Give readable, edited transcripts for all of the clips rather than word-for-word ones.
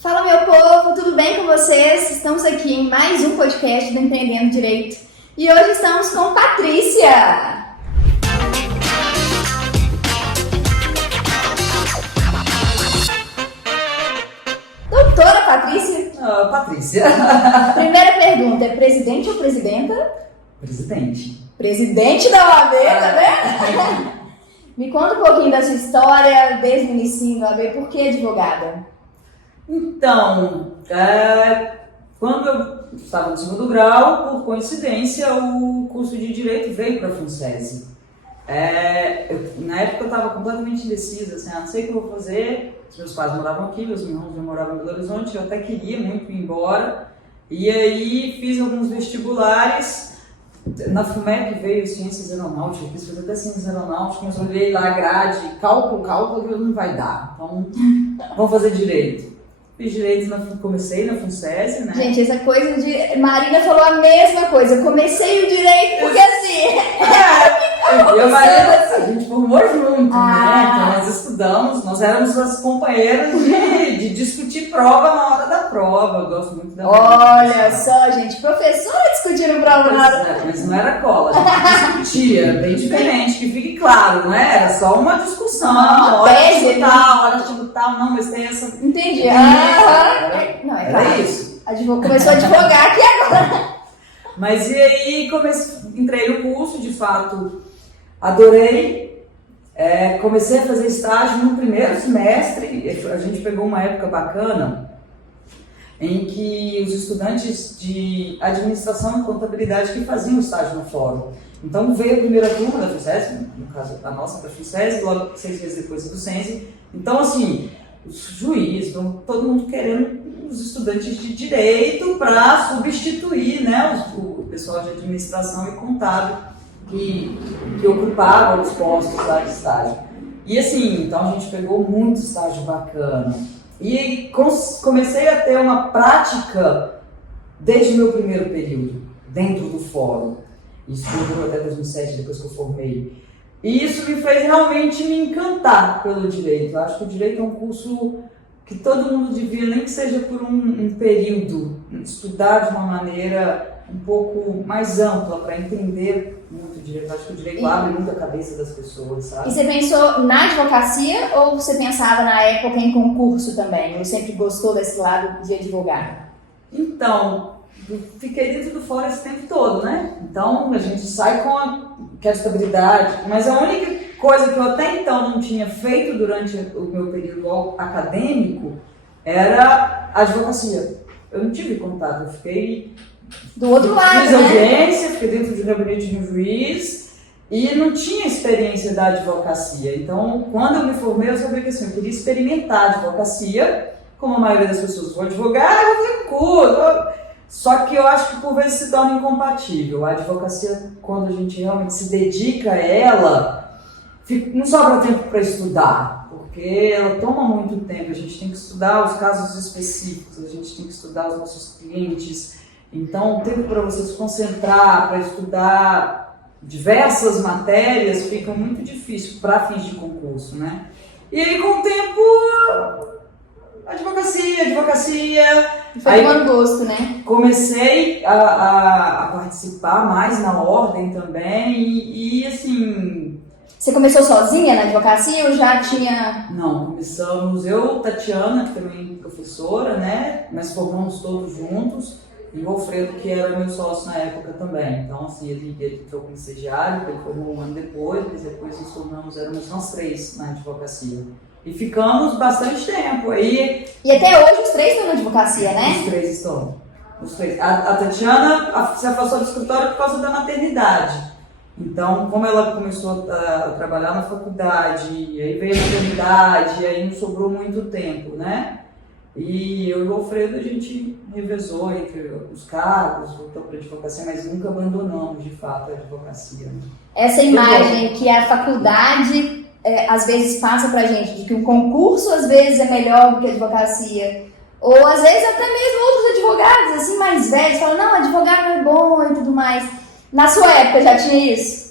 Fala, meu povo, tudo bem com vocês? Estamos aqui em mais um podcast do Empreendendo Direito e hoje estamos com Patrícia. Doutora Patrícia? Patrícia. Primeira pergunta, é presidente ou presidenta? Presidente. Presidente da OAB, tá vendo? Me conta um pouquinho da sua história desde o início da OAB, por que advogada? Então, quando eu estava no segundo grau, por coincidência, o curso de Direito veio para a FUNSESI. Na época eu estava completamente indecisa, assim, não sei o que eu vou fazer. Os meus pais moravam aqui, meus irmãos já moravam em Belo Horizonte, eu até queria muito ir embora. E aí fiz alguns vestibulares. Na FUMEC veio Ciências Aeronáuticas, quis fazer até Ciências Aeronáuticas, mas olhei lá a grade, cálculo que não vai dar, então vamos fazer Direito. Fiz Direito, comecei na FUNSESI, né? Gente, essa coisa de... Marina falou a mesma coisa, eu comecei o Direito porque assim... Eu e a Marina, a gente formou junto, né? Então nós estudamos, nós éramos as companheiras de discutir prova na hora da prova. Eu gosto muito da Olha só, gente, professora discutindo prova na hora. Mas não era cola, a gente discutia, bem diferente, que fique claro, não é? Era só uma discussão. Hora de tal, não, mas tem essa. Entendi. Não, é Era claro. isso. Começou a advogar aqui agora. Mas e aí entrei no curso, de fato, adorei. Comecei a fazer estágio no primeiro semestre. A gente pegou uma época bacana em que os estudantes de administração e contabilidade que faziam estágio no fórum. Então veio a primeira turma da FUNSESI, no caso a nossa da FUNSESI, logo 6 meses depois do Sense. Então assim, os juízes, todo mundo querendo os estudantes de direito para substituir, né, o pessoal de administração e contábil que ocupavam os postos lá de estágio. E assim, então a gente pegou muito estágio bacana. E comecei a ter uma prática desde o meu primeiro período, dentro do fórum. Isso durou até 2007, depois que eu formei. E isso me fez realmente me encantar pelo direito. Eu acho que o direito é um curso que todo mundo devia, nem que seja por um período, estudar de uma maneira um pouco mais ampla para entender muito o direito. Eu acho que o direito abre muito a cabeça das pessoas, sabe? E você pensou na advocacia ou você pensava na época em concurso também? Ou sempre gostou desse lado de advogado? Então, eu fiquei dentro do fórum esse tempo todo, né? Então, a gente sai com a estabilidade, mas a única coisa que eu até então não tinha feito durante o meu período acadêmico era a advocacia. Eu não tive contato, eu fiquei do outro lado, fiz né? audiência, fiquei dentro do gabinete de um juiz e não tinha experiência da advocacia. Então, quando eu me formei, eu sabia que assim, eu queria experimentar a advocacia, como a maioria das pessoas vão advogar, eu vou fazer curso. Só que eu acho que por vezes se torna incompatível. A advocacia, quando a gente realmente se dedica a ela, não sobra tempo para estudar, porque ela toma muito tempo. A gente tem que estudar os casos específicos, a gente tem que estudar os nossos clientes. Então, o tempo para você se concentrar, para estudar diversas matérias, fica muito difícil para fins de concurso, né? E aí, com o tempo, advocacia. Foi tomando gosto, né? Comecei a participar mais na ordem também e assim... Você começou sozinha na advocacia ou já tinha... Não, começamos eu, Tatiana, que também é professora, né? Nós formamos todos juntos. E o Alfredo, que era meu sócio na época também. Então, assim, ele entrou como estagiário, ele formou um ano depois, mas depois nos tornamos, éramos nós 3 na advocacia. E ficamos bastante tempo aí. E até hoje os 3 estão na advocacia, né? Os 3 estão. Os 3. A Tatiana se afastou do escritório por causa da maternidade. Então, como ela começou a trabalhar na faculdade, aí veio a maternidade, aí não sobrou muito tempo, né? E eu e o Alfredo, a gente revezou entre os cargos, voltou para a advocacia, mas nunca abandonamos, de fato, a advocacia. Essa imagem que a faculdade às vezes passa pra gente, de que um concurso às vezes é melhor do que a advocacia, ou às vezes até mesmo outros advogados, assim, mais velhos, falam, não, advogado é bom e tudo mais. Na sua época já tinha isso?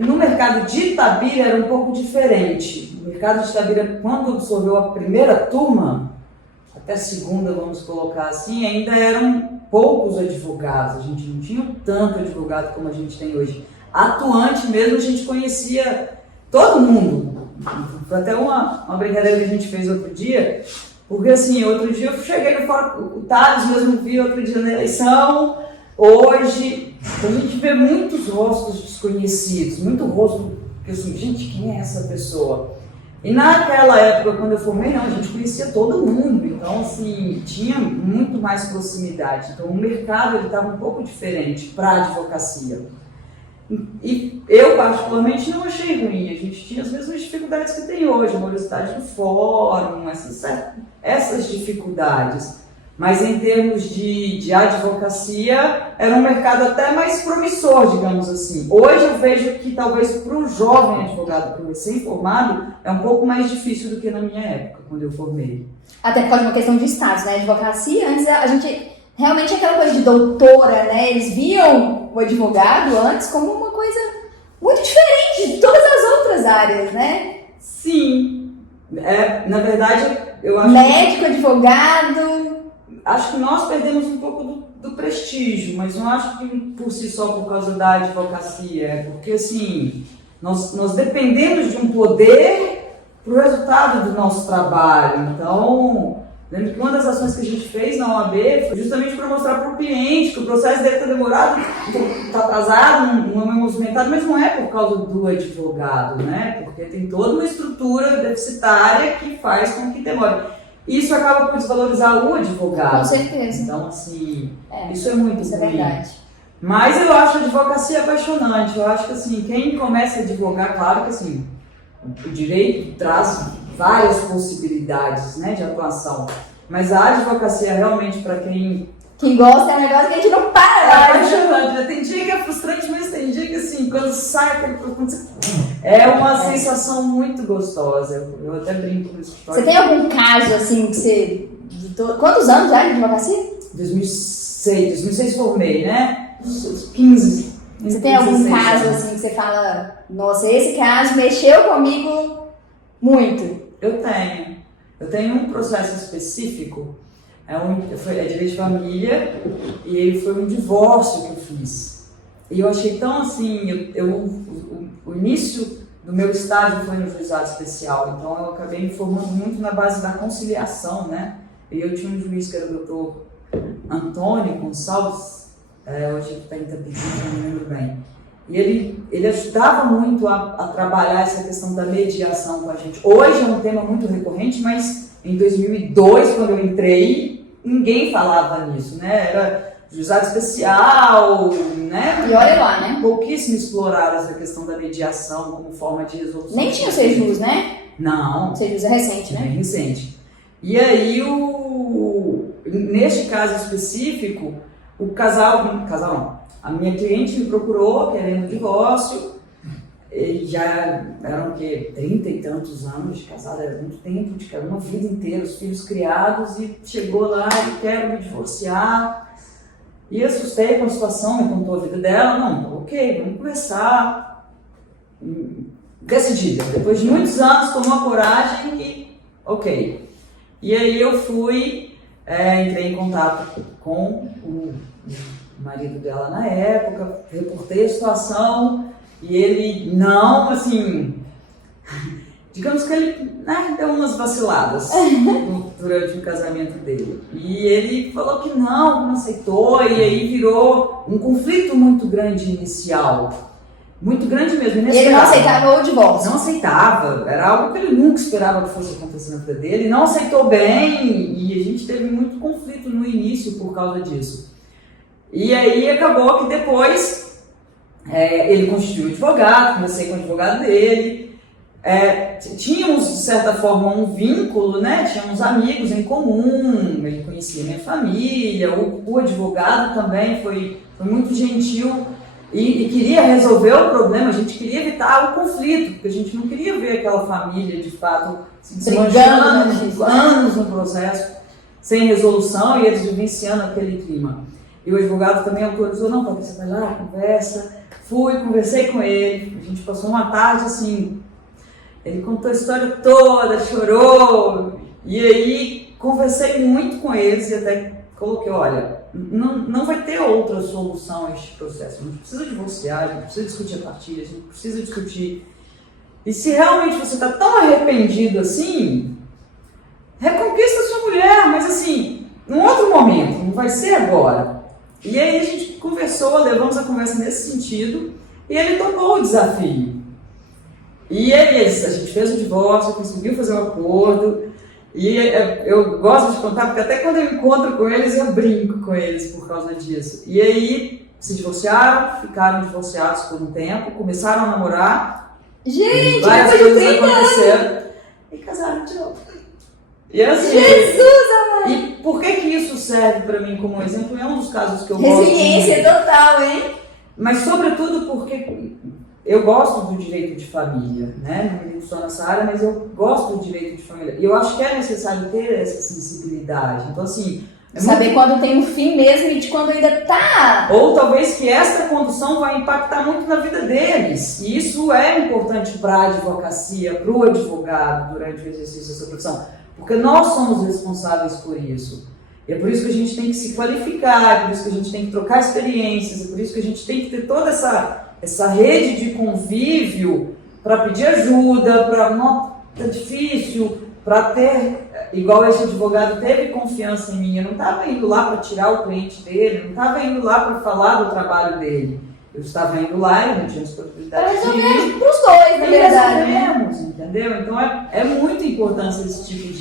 No mercado de Itabira era um pouco diferente. No mercado de Itabira, quando absorveu a primeira turma, até segunda, vamos colocar assim, ainda eram poucos advogados, a gente não tinha tanto advogado como a gente tem hoje. Atuante mesmo, a gente conhecia todo mundo. Foi até uma brincadeira que a gente fez outro dia, porque assim, outro dia eu cheguei no fórum, o Thales mesmo vi outro dia na eleição, hoje, a gente vê muitos rostos desconhecidos, muito rosto, que assim, gente, quem é essa pessoa? E naquela época, quando eu formei, não, a gente conhecia todo mundo, então assim, tinha muito mais proximidade. Então o mercado estava um pouco diferente para a advocacia. E eu, particularmente, não achei ruim, a gente tinha as mesmas dificuldades que tem hoje, a morosidade do fórum, essas dificuldades. Mas em termos de advocacia, era um mercado até mais promissor, digamos assim. Hoje eu vejo que talvez para o jovem advogado, para o recém-formado, é um pouco mais difícil do que na minha época, quando eu formei. Até por causa de uma questão de status, né? Advocacia, antes a gente realmente aquela coisa de doutora, né? Eles viam o advogado antes como uma coisa muito diferente de todas as outras áreas, né? Sim. Na verdade, eu acho médico, advogado. Acho que nós perdemos um pouco do prestígio, mas não acho que por si só por causa da advocacia, é porque assim, nós dependemos de um poder para o resultado do nosso trabalho. Então, lembro que uma das ações que a gente fez na OAB foi justamente para mostrar para o cliente que o processo dele está demorado, está atrasado, não é movimentado, mas não é por causa do advogado, né? Porque tem toda uma estrutura deficitária que faz com que demore. Isso acaba por desvalorizar o advogado. Com certeza. Então, assim, isso é muito isso ruim. É verdade. Mas eu acho a advocacia apaixonante. Eu acho que, assim, quem começa a advogar, claro que, assim, o direito traz várias possibilidades, né, de atuação. Mas a advocacia, realmente, para quem gosta, é um negócio que a gente não para. É apaixonante. Tem dia que é frustrante, mas tem dia que, assim, quando sai aquele... É uma sensação muito gostosa. Eu até brinco no escritório. Você tem algum caso, assim, que você... Quantos anos já de advocacia? 2006 formei, né? 15. Você tem algum caso, assim, que você fala, nossa, esse caso mexeu comigo muito? Eu tenho um processo específico, é direito de família, e ele foi um divórcio que eu fiz. E eu achei tão assim, o início do meu estágio foi no juizado especial, então eu acabei me formando muito na base da conciliação, né? E eu tinha um juiz que era o doutor Antônio Gonçalves, hoje ele está em Itapevi, não me lembro bem. E ele ajudava muito a trabalhar essa questão da mediação com a gente. Hoje é um tema muito recorrente, mas em 2002, quando eu entrei, ninguém falava nisso, né? Era juizado especial, né? E olha lá, né? Pouquíssimo explorada essa questão da mediação como forma de resolução. Nem tinha o Sejus, né? Não. O Sejus é recente, né? Bem recente. E aí, neste caso específico, a minha cliente me procurou querendo divórcio, e já eram o quê? 30 e tantos anos de casada, era muito tempo, uma vida inteira, os filhos criados, e chegou lá e quero me divorciar. E assustei com a situação, me contou a vida dela, não, ok, vamos conversar. Decidida, depois de muitos anos tomou a coragem e ok. E aí eu fui, entrei em contato com o marido dela na época, reportei a situação e ele não, assim, digamos que ele deu umas vaciladas durante o casamento dele. E ele falou que não aceitou, e aí virou um conflito muito grande inicial. Muito grande mesmo, inesperado. Ele não aceitava o divórcio? Não aceitava, era algo que ele nunca esperava que fosse acontecer na vida dele, não aceitou bem, e a gente teve muito conflito no início por causa disso. E aí acabou que depois ele constituiu um advogado, comecei com o advogado dele, tínhamos de certa forma um vínculo, né? Tínhamos amigos em comum, ele conhecia minha família, o advogado também foi muito gentil e queria resolver o problema, a gente queria evitar o conflito, porque a gente não queria ver aquela família de fato se desmanchando anos no processo, sem resolução, e eles vivenciando aquele clima. E o advogado também autorizou, não, Patrícia, vai lá, conversa. Conversei com ele, a gente passou uma tarde assim, ele contou a história toda, chorou, e aí conversei muito com eles e até coloquei, olha, não vai ter outra solução a este processo. A gente precisa divorciar, a gente precisa discutir a partilha, a gente precisa discutir. E se realmente você está tão arrependido assim, reconquista sua mulher, mas assim, num outro momento, não vai ser agora. E aí a gente conversou, levamos a conversa nesse sentido, e ele topou o desafio. E aí a gente fez o divórcio, conseguiu fazer um acordo, e eu gosto de contar, porque até quando eu encontro com eles, eu brinco com eles por causa disso. E aí se divorciaram, ficaram divorciados por um tempo, começaram a namorar. Gente, várias depois de coisas 30 anos. aconteceram e casaram de novo. E assim, Jesus, amor. e por que isso serve para mim como exemplo? É um dos casos que eu gosto Resiliência muito. total, hein? Mas sobretudo porque eu gosto do direito de família, né? Não só nessa área, mas eu gosto do direito de família. E eu acho que é necessário ter essa sensibilidade. Então assim, saber quando tem um fim mesmo e de quando ainda tá. Ou talvez que esta condução vai impactar muito na vida deles. E isso é importante para a advocacia, para o advogado durante o exercício dessa profissão. Porque nós somos responsáveis por isso. E é por isso que a gente tem que se qualificar, é por isso que a gente tem que trocar experiências, é por isso que a gente tem que ter toda essa rede de convívio para pedir ajuda, para não tá difícil, para ter, igual esse advogado teve confiança em mim, eu não estava indo lá para tirar o cliente dele, eu não estava indo lá para falar do trabalho dele, eu estava indo lá e não tinha disponibilidade para resolver para os dois, na verdade, né? Entendeu? Então é muito importante esse tipo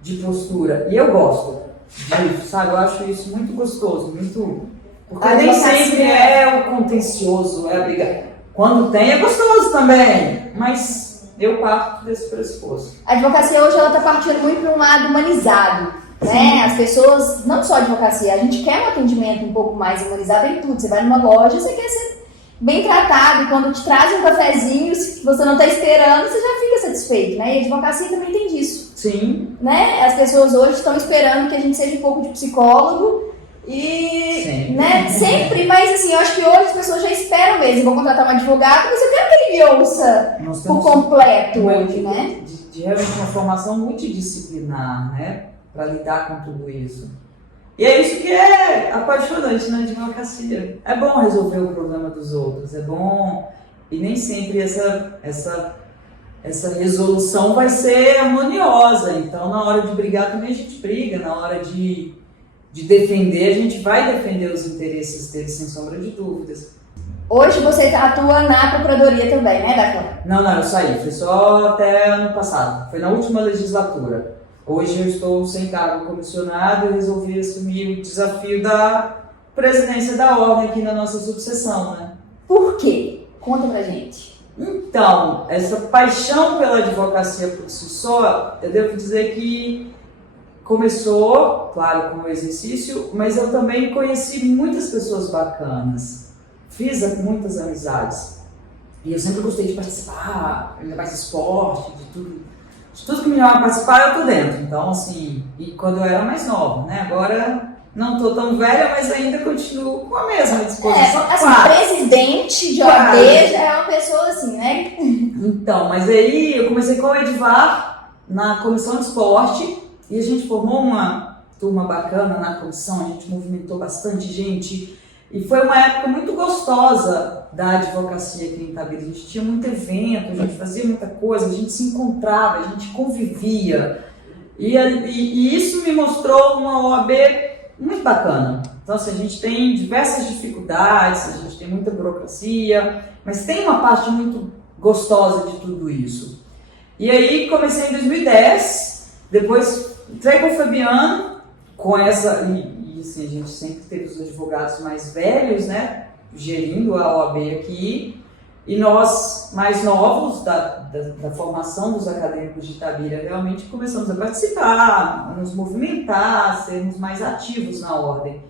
de postura, e eu gosto disso, sabe? Eu acho isso muito gostoso, muito... Porque nem sempre é o contencioso, é a briga. Quando tem é gostoso também, mas eu parto desse pressuposto. A advocacia hoje ela está partindo muito para um lado humanizado, né? As pessoas, não só a advocacia, a gente quer um atendimento um pouco mais humanizado em tudo. Você vai numa loja, você quer ser bem tratado, e quando te trazem um cafezinho que você não está esperando, você já fica satisfeito, né? E a advocacia também tem disso. Sim. Né? As pessoas hoje estão esperando que a gente seja um pouco de psicólogo e, sempre. Né? Sempre, mas assim, eu acho que hoje as pessoas já esperam mesmo. Vou contratar um advogado, mas eu quero que ele me ouça por completo hoje, né? De realmente uma formação multidisciplinar, né? Para lidar com tudo isso. E é isso que é apaixonante na advocacia. É bom resolver o problema dos outros, é bom, e nem sempre essa resolução vai ser harmoniosa. Então, na hora de brigar também a gente briga, na hora de defender, a gente vai defender os interesses deles, sem sombra de dúvidas. Hoje você atua na Procuradoria também, né, Dacla? Não, eu saí, foi só até ano passado, foi na última legislatura. Hoje eu estou sem cargo comissionado e resolvi assumir o desafio da presidência da ordem aqui na nossa subseção, né? Por quê? Conta pra gente. Então, essa paixão pela advocacia por si só, eu devo dizer que começou, claro, com o exercício, mas eu também conheci muitas pessoas bacanas, fiz muitas amizades. E eu sempre gostei de participar, ainda mais esporte, de tudo que me chama a participar, eu tô dentro. Então, assim, e quando eu era mais nova, né? Agora não tô tão velha, mas ainda continuo com a mesma disposição. Assim, presidente de OAB já é uma pessoa assim, né? Então, mas aí eu comecei com o Edivar na comissão de esporte e a gente formou uma turma bacana na comissão, a gente movimentou bastante gente e foi uma época muito gostosa da advocacia aqui em Itabira. A gente tinha muito evento, a gente fazia muita coisa, a gente se encontrava, a gente convivia e isso me mostrou uma OAB muito bacana. Então, assim, a gente tem diversas dificuldades, a gente tem muita burocracia, mas tem uma parte muito gostosa de tudo isso. E aí comecei em 2010, depois entrei com o Fabiano, com essa, e assim, a gente sempre teve os advogados mais velhos, né, gerindo a OAB aqui, e nós, mais novos, da formação dos acadêmicos de Itabira, realmente começamos a participar, a nos movimentar, a sermos mais ativos na ordem.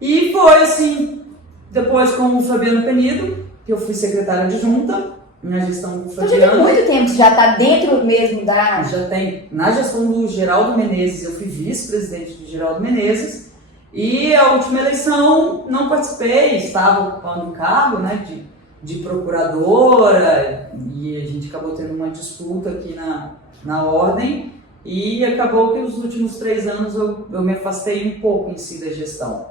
E foi assim, depois com o Fabiano Penido, que eu fui secretária adjunta na gestão do Fabiano. Então já tem muito tempo, você já está dentro mesmo da... Já tem, na gestão do Geraldo Menezes, eu fui vice-presidente do Geraldo Menezes, e a última eleição não participei, estava ocupando o cargo, né, de procuradora, e a gente acabou tendo uma disputa aqui na ordem, e acabou que os últimos 3 anos eu me afastei um pouco em si da gestão.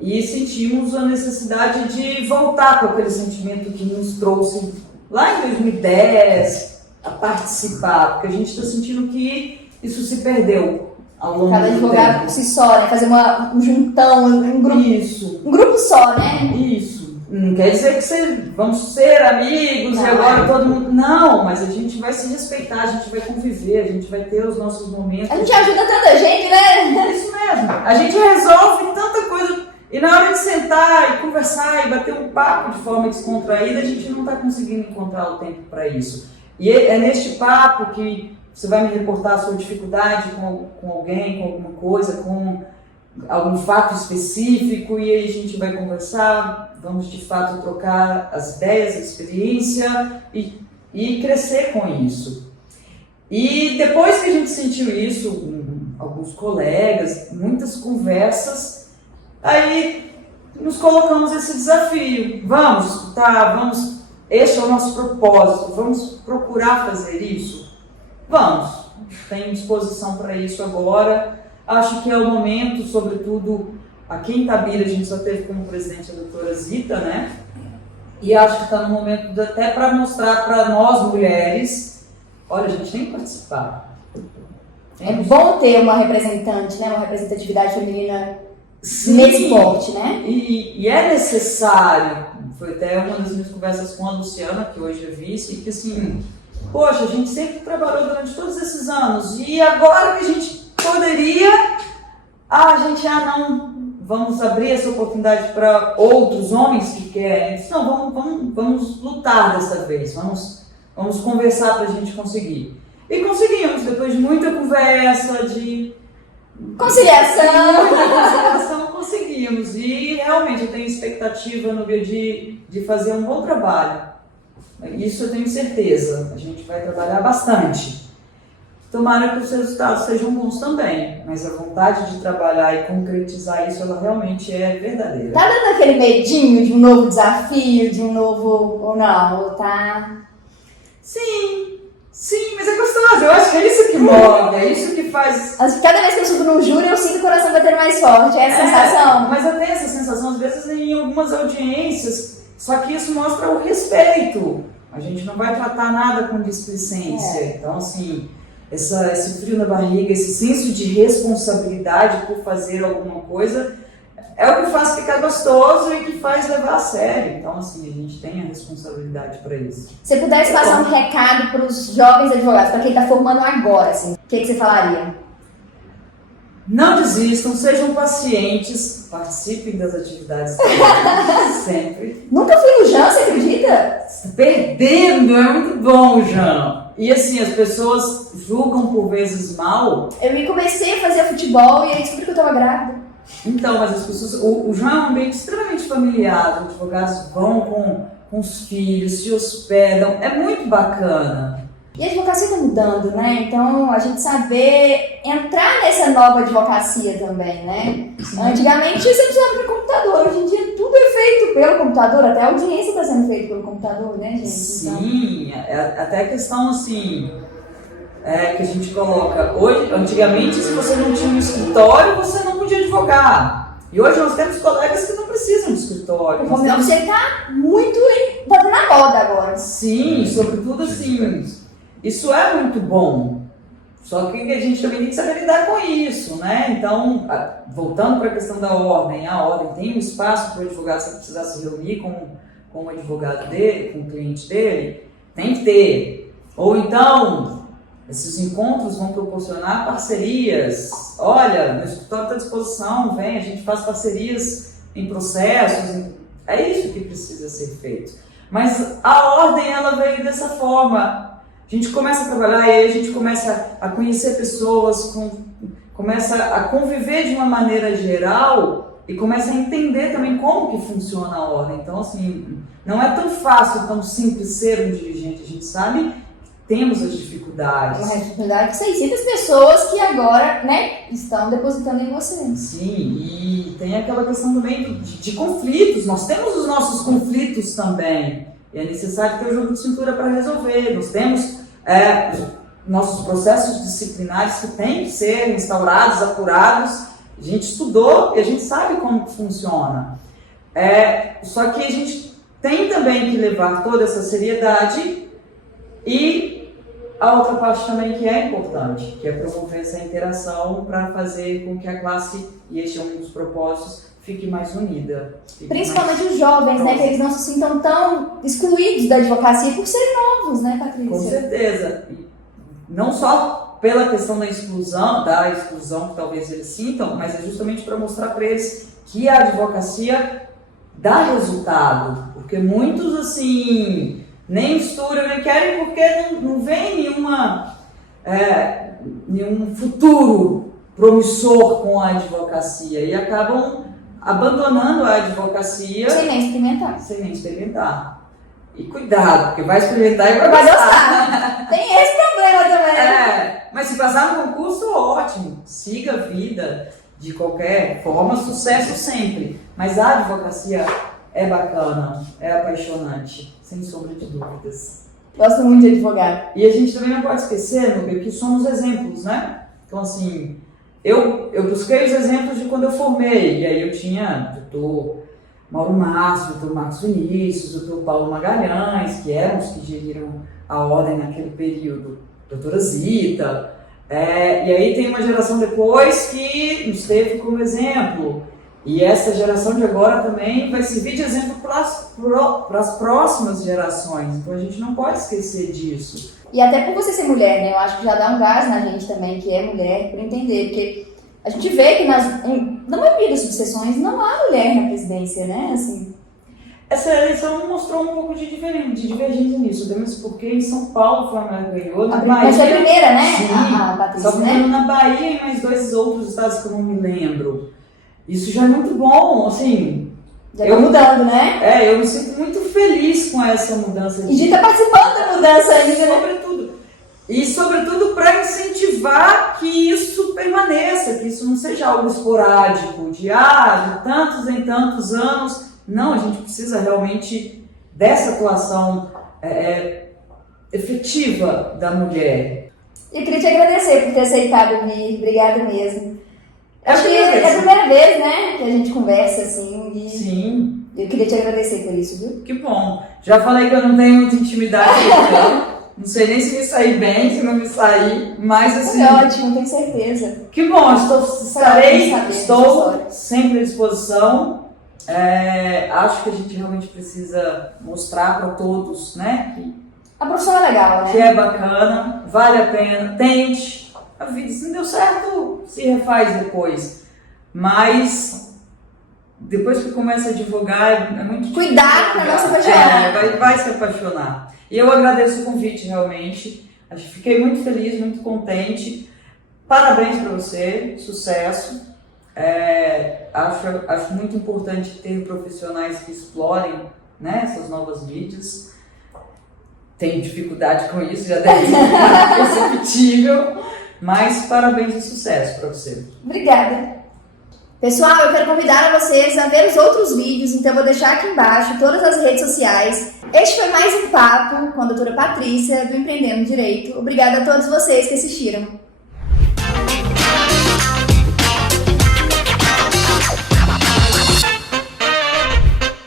E sentimos a necessidade de voltar com aquele sentimento que nos trouxe lá em 2010 a participar, porque a gente está sentindo que isso se perdeu ao longo Cada do advogado tempo. por si só, né? Fazer um juntão, um grupo, Isso. um grupo só, né? Isso. Não quer dizer que vamos ser amigos e agora todo mundo... Não, mas a gente vai se respeitar, a gente vai conviver, a gente vai ter os nossos momentos. A gente ajuda tanta gente, né? Isso mesmo. A gente resolve tanta coisa e na hora de sentar e conversar e bater um papo de forma descontraída, a gente não está conseguindo encontrar o tempo para isso. E é neste papo que você vai me reportar a sua dificuldade com alguém, com alguma coisa, com algum fato específico, e aí a gente vai conversar, vamos de fato trocar as ideias, a experiência e crescer com isso. E depois que a gente sentiu isso, alguns colegas, muitas conversas, aí nos colocamos esse desafio. Vamos escutar, este é o nosso propósito, vamos procurar fazer isso? Vamos, tenho disposição para isso agora. Acho que é o momento, sobretudo aqui em Itabira, a gente só teve como presidente a doutora Zita, né? E acho que está no momento até para mostrar para nós mulheres, olha, a gente tem que participar. É bom ter uma representante, né? Uma representatividade feminina Sim, nesse esporte, né? E é necessário. Foi até uma das minhas conversas com a Luciana, que hoje é vice, que assim, poxa, a gente sempre trabalhou durante todos esses anos e agora que a gente poderia, não, vamos abrir essa oportunidade para outros homens que querem. Não, vamos lutar dessa vez, vamos conversar para a gente conseguir. E conseguimos, depois de muita conversa, de conciliação, conseguimos. E realmente eu tenho expectativa no dia de fazer um bom trabalho. Isso eu tenho certeza, a gente vai trabalhar bastante. Tomara que os resultados sejam bons também, mas a vontade de trabalhar e concretizar isso, ela realmente é verdadeira. Tá dando aquele medinho de um novo desafio, de um novo... ou não? Ou tá... Sim, mas é gostoso. Eu acho que é isso que move, é isso que faz... Cada vez que eu subo no júri, eu sinto o coração batendo mais forte. É essa sensação? Mas eu tenho essa sensação, às vezes, em algumas audiências, só que isso mostra o respeito. A gente não vai tratar nada com displicência. Então, assim... Esse frio na barriga, esse senso de responsabilidade por fazer alguma coisa é o que faz ficar gostoso e que faz levar a sério. Então, assim, a gente tem a responsabilidade para isso. Se pudesse passar um recado para os jovens advogados, para quem está formando agora, assim, o que você falaria? Não desistam, sejam pacientes, participem das atividades sempre. Nunca fui no Jean, você acredita? Perdendo, é muito bom, Jean. E assim, as pessoas julgam por vezes mal. Eu comecei a fazer futebol e aí descobri que eu estava grávida. Então, mas as pessoas... O Jean é um ambiente extremamente familiar. Os advogados vão com os filhos, se hospedam. É muito bacana. E a advocacia está mudando, né? Então, a gente saber entrar nessa nova advocacia também, né? Antigamente, você precisava de computador. Hoje em dia, tudo é feito pelo computador. Até a audiência está sendo feita pelo computador, né, gente? Sim, até a questão, assim, que a gente coloca. Hoje, antigamente, se você não tinha um escritório, você não podia advogar. E hoje nós temos colegas que não precisam de escritório. O home office está muito... tá na moda agora. Sim, sobretudo, assim... Isso é muito bom, só que a gente também tem que saber lidar com isso, né? Então, voltando para a questão da ordem, a ordem tem um espaço para o advogado, se precisar se reunir com o advogado dele, com o cliente dele, tem que ter. Ou então, esses encontros vão proporcionar parcerias. Olha, meu escritório está à disposição, vem, a gente faz parcerias em processos, é isso que precisa ser feito. Mas a ordem, ela veio dessa forma. A gente começa a trabalhar e aí a gente começa a conhecer pessoas, começa a conviver de uma maneira geral e começa a entender também como que funciona a ordem. Então, assim, não é tão fácil, tão simples ser um dirigente. A gente sabe que temos as dificuldades. Uma dificuldade de 600 pessoas que agora, né, estão depositando em você. Sim, e tem aquela questão também de conflitos. Nós temos os nossos conflitos também. E é necessário ter o jogo de cintura para resolver. Nós temos nossos processos disciplinares que têm que ser instaurados, apurados. A gente estudou e a gente sabe como funciona. Só que a gente tem também que levar toda essa seriedade e a outra parte também que é importante, que é promover essa interação para fazer com que a classe, e este é um dos propósitos, fique mais unida. Principalmente os jovens, né? Que eles não se sintam tão excluídos da advocacia por serem novos, né, Patrícia? Com certeza. Não só pela questão da exclusão que talvez eles sintam, mas é justamente para mostrar para eles que a advocacia dá resultado. Porque muitos, assim, nem estudam, nem querem, porque não vem nenhum futuro promissor com a advocacia e acabam abandonando a advocacia sem nem experimentar. E cuidado, porque vai experimentar e vai gostar. Tem esse problema também. Mas se passar no concurso, ótimo. Siga a vida de qualquer forma, sucesso sempre. Mas a advocacia é bacana, é apaixonante, sem sombra de dúvidas. Gosto muito de advogado. E a gente também não pode esquecer, Nubia, que somos exemplos, né? Então, assim, eu busquei os exemplos de quando eu formei. E aí eu tinha doutor Mauro Márcio, doutor Marcos Vinícius, doutor Paulo Magalhães, que eram os que geriram a ordem naquele período, doutora Zita. E aí tem uma geração depois que nos teve como exemplo. E essa geração de agora também vai servir de exemplo para as próximas gerações. Então a gente não pode esquecer disso. E até por você ser mulher, né? Eu acho que já dá um gás na gente também, que é mulher, para entender. Porque a gente vê que na maioria das subseções não há mulher na presidência, né? Assim. Essa eleição mostrou um pouco de divergência nisso, mesmo porque em São Paulo foi a mulher que ganhou. Mas foi a primeira, né? Sim, a Patrícia, só né? Na Bahia e mais 2 outros estados que eu não me lembro. Isso já é muito bom, assim. Já tá mudando, né? Eu me sinto muito feliz com essa mudança. E a gente tá participando da mudança ainda, né? Sobretudo para incentivar que isso permaneça, que isso não seja algo esporádico, de tantos em tantos anos. Não, a gente precisa realmente dessa atuação efetiva da mulher. Eu queria te agradecer por ter aceitado vir, obrigada mesmo. Acho que é a agradeço. primeira vez, né, que a gente conversa assim. E Sim. eu queria te agradecer por isso, viu? Que bom. Já falei que eu não tenho muita intimidade com não sei nem se me sair bem, se não me sair, mas assim. Foi ótimo, tenho certeza. Que bom, estou saber, sempre à disposição. Acho que a gente realmente precisa mostrar para todos, né? A profissão é legal, né? Que é bacana, vale a pena, tente. A vida, se não deu certo, se refaz depois. Mas depois que começa a advogar, é muito difícil. Cuidado para não se apaixonar. Vai se apaixonar. E eu agradeço o convite, realmente. Fiquei muito feliz, muito contente. Parabéns para você, sucesso. Acho muito importante ter profissionais que explorem, né, essas novas mídias. Tenho dificuldade com isso, já deve ser perceptível. Mas parabéns e sucesso para você. Obrigada. Pessoal, eu quero convidar a vocês a ver os outros vídeos, então eu vou deixar aqui embaixo todas as redes sociais. Este foi mais um papo com a doutora Patrícia, do Empreendendo Direito. Obrigada a todos vocês que assistiram.